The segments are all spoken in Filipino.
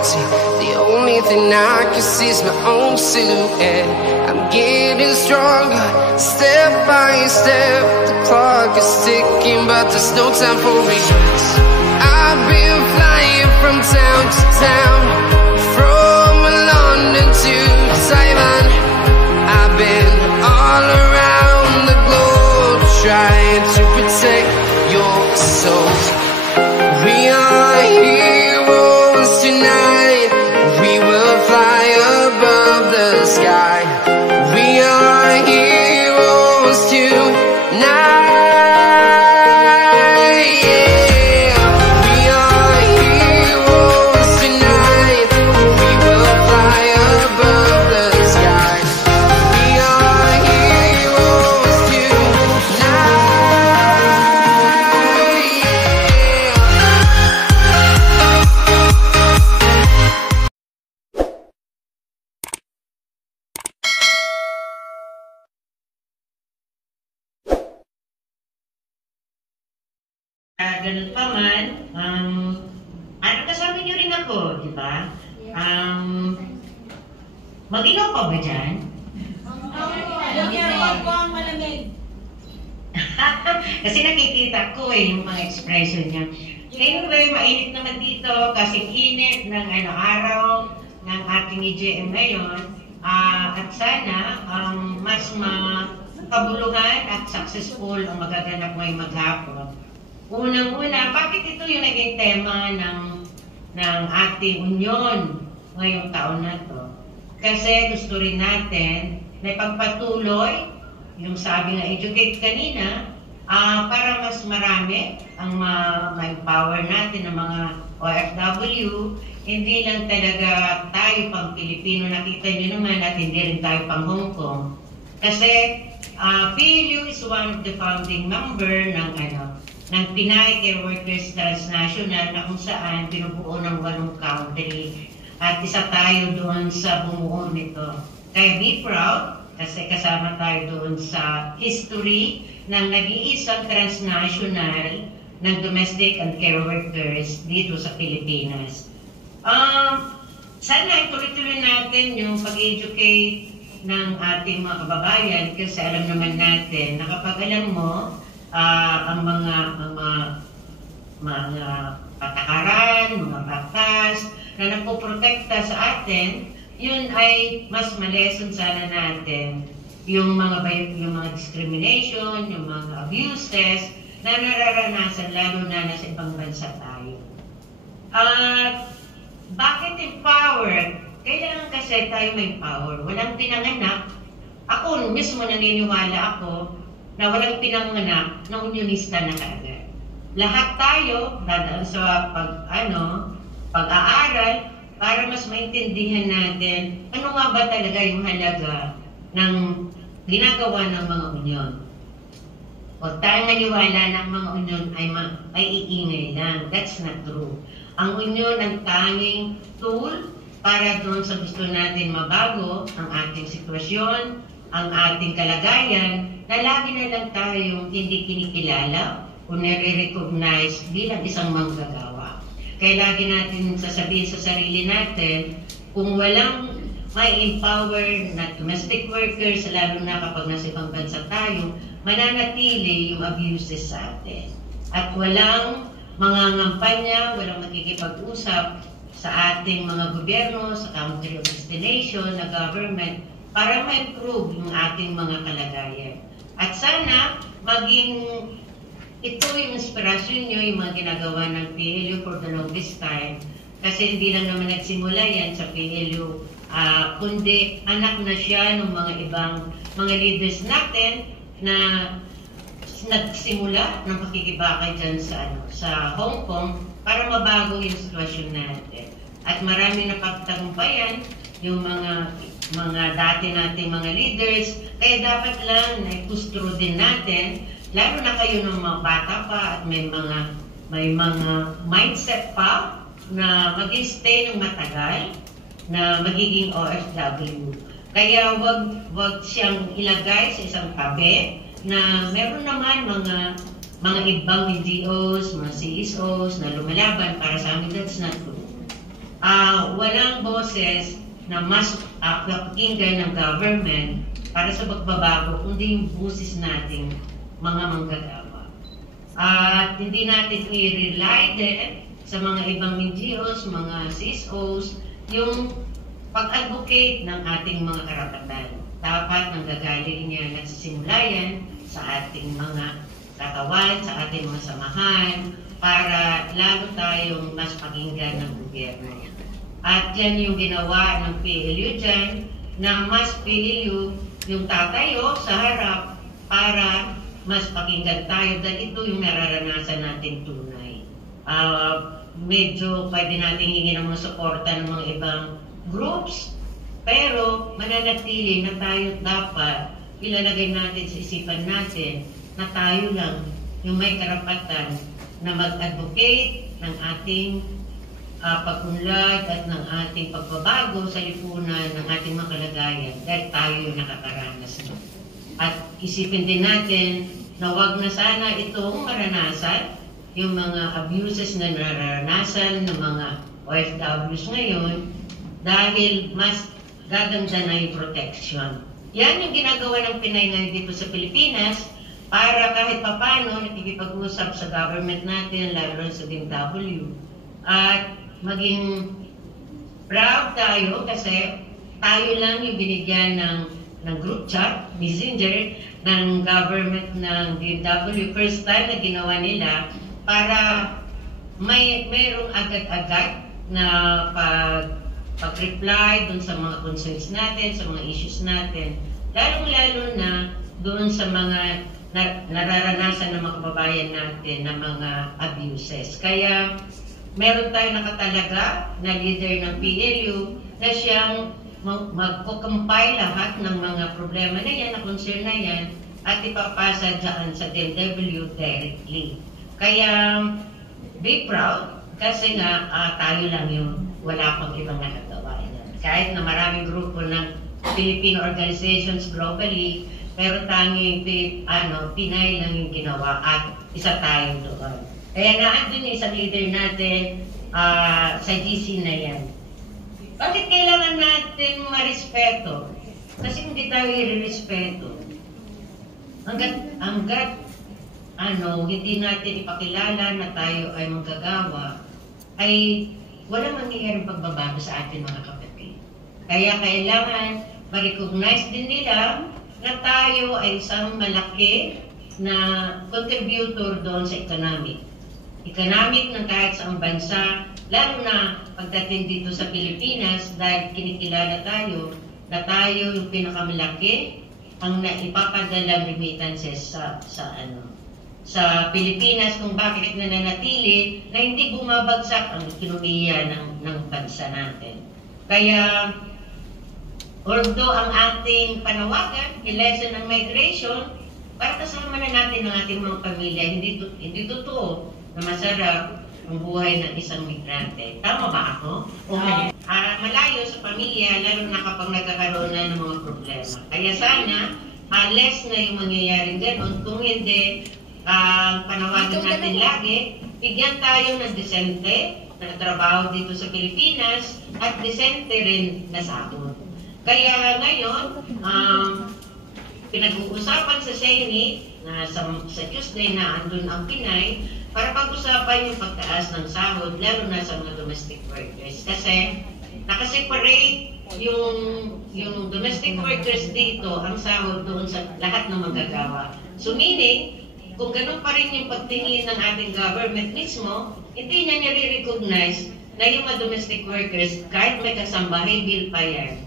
reality. The only thing I can see is my own silhouette. I'm getting stronger, step by step. The clock is ticking, but there's no time for regrets. I've been flying from town to town, from London to Taiwan. I've been all around the globe, trying to protect your soul. We are heroes tonight. We will fly above the sky. We are heroes tonight. Ganun pa man, kasama niyo rin ako, di ba? Mag-inom pa ba dyan? Huwag po ang malamig. Kasi nakikita ko yung mga expression niya. Anyway, mainit naman dito kasi init ng araw ng ating EJM ngayon. At sana mas makabuluhan at successful ang magaganap ngayong maghapon. Unang-una, bakit ito yung naging tema ng ating union ngayong taon na to? Kasi gusto rin natin na ipagpatuloy yung sabi nga educate kanina para mas marami ang ma-empower natin ng mga OFW. Hindi lang talaga tayo pang Pilipino, nakita nyo naman at hindi rin tayo pang Hong Kong. Kasi PLU is one of the founding member ng Pinay Care Workers Transnational na kung saan binubuo ng 8 country at isa tayo doon sa bumuo nito. Kaya be proud kasi kasama tayo doon sa history ng nag-iisang transnational ng domestic and care workers dito sa Pilipinas. Sana ituloy-tuloy natin yung pag-educate ng ating mga kababayan kasi alam naman natin na kapag alam mo ang mga patakaran, mga batas na nagpoprotekta sa atin, yun ay mas ma-lesson sana natin yung mga discrimination, yung mga abuses na nararanasan lalo na nasa ibang bansa tayo. Bakit empowered? Kailangan kasi tayo may power. Walang pinanganak. Ako mismo naniniwala ako na walang pinanganak na unionista na kaagad. Lahat tayo dadaan sa pag-aaral para mas maintindihan natin ano nga ba talaga yung halaga ng ginagawa ng mga unyon. O tayo naniwala ng mga unyon ay iingay lang. That's not true. Ang unyon ang tanging tool para doon sa gusto natin mabago ang ating sitwasyon, ang ating kalagayan, na lagi na lang tayong hindi kinikilala o nare-recognize bilang isang manggagawa. Kaya lagi natin sasabihin sa sarili natin, kung walang may empower na domestic workers, lalo na kapag nasa ibang bansa tayo, mananatili yung abuses sa atin. At walang mga ngampanya, walang makikipag-usap sa ating mga gobyerno, sa country of destination, na government, para ma-improve yung ating mga kalagayan. At sana, maging ito yung inspirasyon nyo, yung mga ginagawa ng PLU for the longest time. Kasi hindi lang naman nagsimula yan sa PLU, kundi anak na siya ng mga ibang mga leaders natin na nagsimula ng pakikibakay dyan sa Hong Kong para mabago yung sitwasyon natin. At marami na pagtagumpayan yung mga dati nating mga leaders, kaya dapat lang na ikustro din natin, lalo na kayo ng mga bata pa at may mga mindset pa na mag-stay ng matagal, na magiging OFW. Kaya wag siyang ilagay sa isang tabi na meron naman mga ibang NGOs, mga CSOs na lumalaban para sa amin. That's not true. walang boses na mas pakinggan ng government para sa pagbabago, kundi yung boses nating mga manggagawa. At hindi natin i-rely din sa mga ibang NGOs, mga CSOs, yung pag-advocate ng ating mga karapatan. Dapat nanggagaling niya, nagsisimula yan sa ating mga katawan, sa ating mga samahan, para lalo tayong mas pakinggan ng gobyerno. At yan yung ginawa ng PLU dyan, na mas PLU yung tatayo sa harap para mas pakinggan tayo dahil ito yung nararanasan natin tunay. Medyo pwede natin hingin ng mga suporta ng mga ibang groups, pero mananatili na tayo dapat ilalagay natin sa isipan natin na tayo lang yung may karapatan na mag-advocate ng ating pag-unlad at ng ating pagbabago sa lipunan ng ating mga kalagayan dahil tayo yung nakakaranas na. At isipin din natin na wag na sana itong maranasan yung mga abuses na nararanasan ng mga OFWs ngayon dahil mas gaganda na yung protection. Yan yung ginagawa ng Pinay ngayon dito sa Pilipinas para kahit papano nakikipag-usap sa government natin, lalo sa DMW. At maging proud tayo kasi tayo lang yung binigyan ng group chat, messenger, ng government ng DMW. First time na ginawa nila para mayroong agad-agad na pag-reply dun sa mga concerns natin, sa mga issues natin. Lalong-lalo na doon sa mga nararanasan ng mga kababayan natin na mga abuses. Kaya meron tayong nakatalaga na leader ng PLU na siyang magko-compile lahat ng mga problema na yan, na concern na yan, at ipapasa dyan sa DMW directly. Kaya be proud kasi nga tayo lang yung wala pang ibang nakagawa yan. Kahit na maraming grupo ng Filipino organizations globally, pero tanging Pinay lang yung ginawa at isa tayo doon. Kaya naandun yung isang leader natin sa GC na yan. Bakit kailangan natin marespeto? Kasi kung di tayo i-respeto, hanggat hindi natin ipakilala na tayo ay manggagawa, ay walang mangyayaring pagbabago sa ating mga kapatid. Kaya kailangan ma-recognize din nila na tayo ay isang malaki na contributor doon sa economic ng kahit saang bansa, lalo na pagdating dito sa Pilipinas dahil kinikilala tayo na tayo yung pinakamalaki ang naipapadalang remittances sa Pilipinas, kung bakit nananatili na hindi bumabagsak ang ekonomiya ng bansa natin. Kaya although ang ating panawagan, i-lessen ang migration, para kasama na natin ang ating mga pamilya, hindi totoo na masarap ang buhay ng isang migrante. Tama ba ako? Okay. Malayo sa pamilya, lalo na kapag nagkakaroon na ng mga problema. Kaya sana, less na yung mangyayaring gano'n. Kung hindi, panawagan natin lagi, bigyan tayo ng desente na trabaho dito sa Pilipinas at desente rin na sahod. Kaya ngayon, pinag-uusapan sa Senate na sa Tuesday na andun ang Pinay para pag-usapan yung pagtaas ng sahod, lalo na sa mga domestic workers. Kasi nakaseparate yung domestic workers dito, ang sahod doon sa lahat ng manggagawa. So meaning, kung ganun pa rin yung pagtingin ng ating government mismo, hindi niya nire-recognize na yung mga domestic workers, kahit may kasambahay bill pa yan,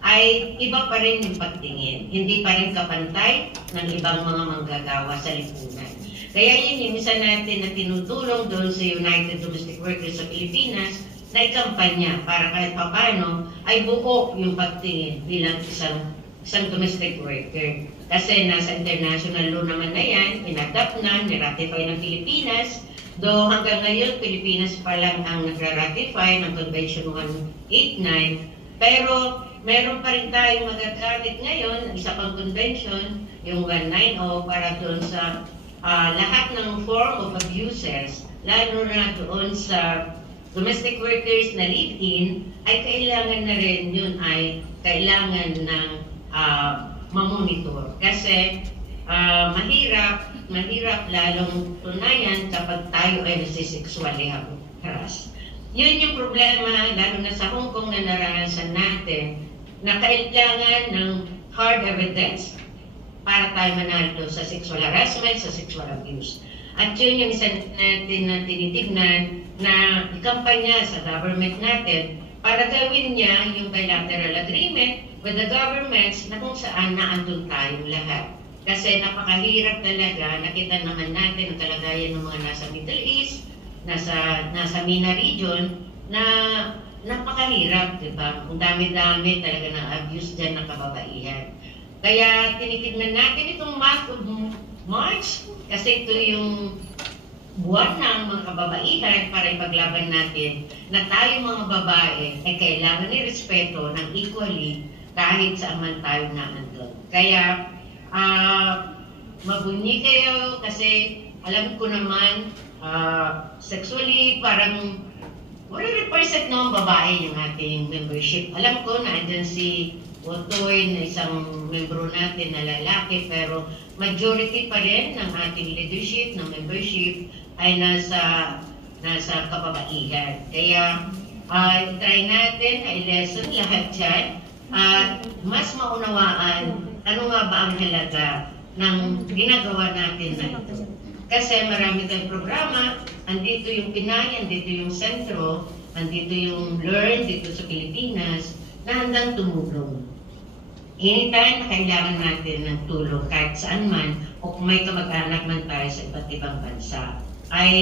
ay iba pa rin yung pagtingin. Hindi pa rin kapantay ng ibang mga manggagawa sa lipunan. Kaya yun yung isa natin na tinutulong doon sa United Domestic Workers sa Pilipinas na ikampanya para kahit papano ay buo yung pagtingin bilang isang domestic worker. Kasi nasa international law naman na yan, inadapt na, niratify ng Pilipinas. Though hanggang ngayon, Pilipinas pa lang ang nagra-ratify ng Convention 189. Pero meron pa rin tayong magagamit ngayon, isa pang convention, yung 190, para doon sa lahat ng form of abuses, lalo na doon sa domestic workers na live-in, ay kailangan na rin yun ay kailangan ng mamonitor. Kasi mahirap lalong tunayan kapag tayo ay nasisexually harass. Yun yung problema, lalo na sa Hong Kong na naranasan natin, na kailangan ng hard evidence para tayo manalo sa sexual harassment, sa sexual abuse. At yun yung isa natin na tinitignan na ikampanya sa government natin para gawin niya yung bilateral agreement with the governments na kung saan naandun tayong lahat. Kasi napakahirap talaga, nakita naman natin ang kalagayan ng mga nasa Middle East, nasa MENA region, na napakahirap, di ba? Ang dami-dami talaga ng abuse dyan ng kababaihan. Kaya tinitignan natin itong month of March, kasi ito yung buwan ng mga kababaihan para ipaglaban natin na tayo mga babae ay kailangan i-respeto ng equally kahit saan man tayo naandun. Kaya mabunyi kayo kasi alam ko naman sexually parang 100% ng babae yung ating membership. Alam ko na andyan si Otoy na isang membro natin na lalaki, pero majority pa rin ng ating leadership, ng membership ay nasa kababaihan. Kaya try natin na i-lesson lahat dyan at mas maunawaan ano nga ba ang halaga ng ginagawa natin na ito. Kasi marami tayong programa, andito yung Pinay, andito yung Sentro, andito yung Learn dito sa Pilipinas na handang tumulong. Anytime na kailangan natin ng tulong kahit saan man o kung may kamag-anak man tayo sa iba't ibang bansa, ay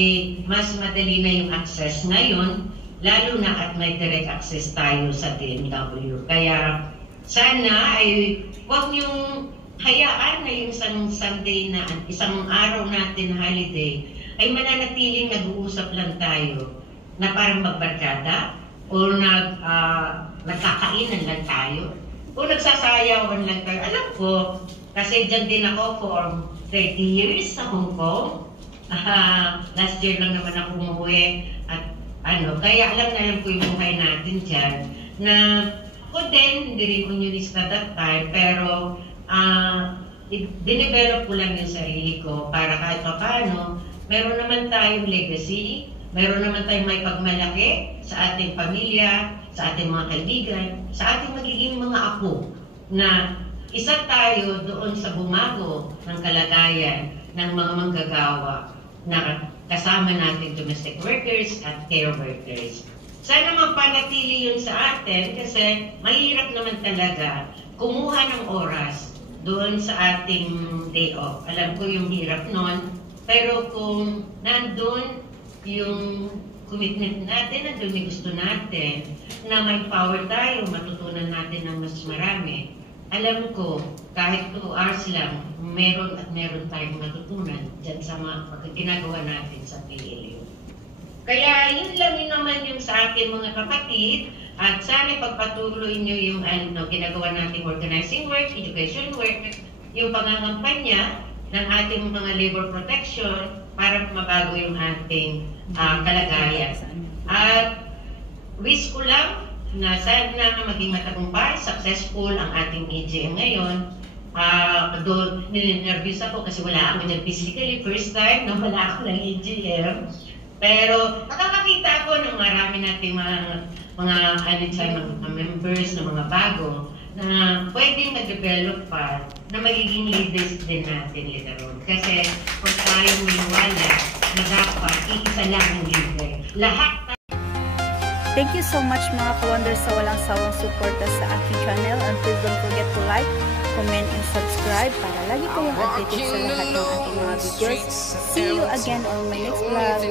mas madali na yung access ngayon, lalo na at may direct access tayo sa DMW. Kaya sana ay huwag yung hayaan na yung isang Sunday na isang araw natin na holiday ay mananatiling nag-uusap lang tayo na parang magbarkada o nagkakainan lang tayo o nagsasayawan lang tayo. Alam ko, kasi dyan din ako for 30 years sa Hong Kong. Last year lang naman ako umuwi at kaya alam ko yung buhay natin dyan na ako din, hindi rin unionista that time, pero dinevelop ko lang yung sarili ko para kahit paano, meron naman tayong legacy, meron naman tayong may pagmalaki sa ating pamilya, sa ating mga kaibigan, sa ating magiging mga apo, na isa tayo doon sa bumago ng kalagayan ng mga manggagawa na kasama nating domestic workers at care workers. Sana magpanatili yun sa atin kasi mahirap naman talaga kumuha ng oras doon sa ating day off. Alam ko yung hirap nun, pero kung nandun yung commitment natin, nandun yung gusto natin, na may power tayo, matutunan natin ng mas marami, alam ko, kahit 2 hours lang, meron tayong matutunan dyan sa mga ginagawa natin sa PLU. Kaya yun lang yun naman yung sa akin mga kapatid, at sana pagpatuloy nyo yung ginagawa nating organizing work, education work, yung pangangampanya ng ating mga labor protection para mabago yung ating kalagayan. At wish ko lang na sana maging matagumpay, successful ang ating EGM ngayon. Doon ninervous ako kasi wala ako dyan physically, first time na wala ako ng EGM. Pero nakakakita ako ng marami nating mga members na mga bago na pwedeng mag-develop pa na magiging leaders din natin later on. Kasi kung tayo maniwala na dapat iisa lang ang leader. Lahat. Thank you so much mga ka-wonders sa walang sawang suporta sa aking channel, and please don't forget to like, comment, and subscribe para lagi kayong updated sa lahat ng ating mga videos. See you again on my next vlog.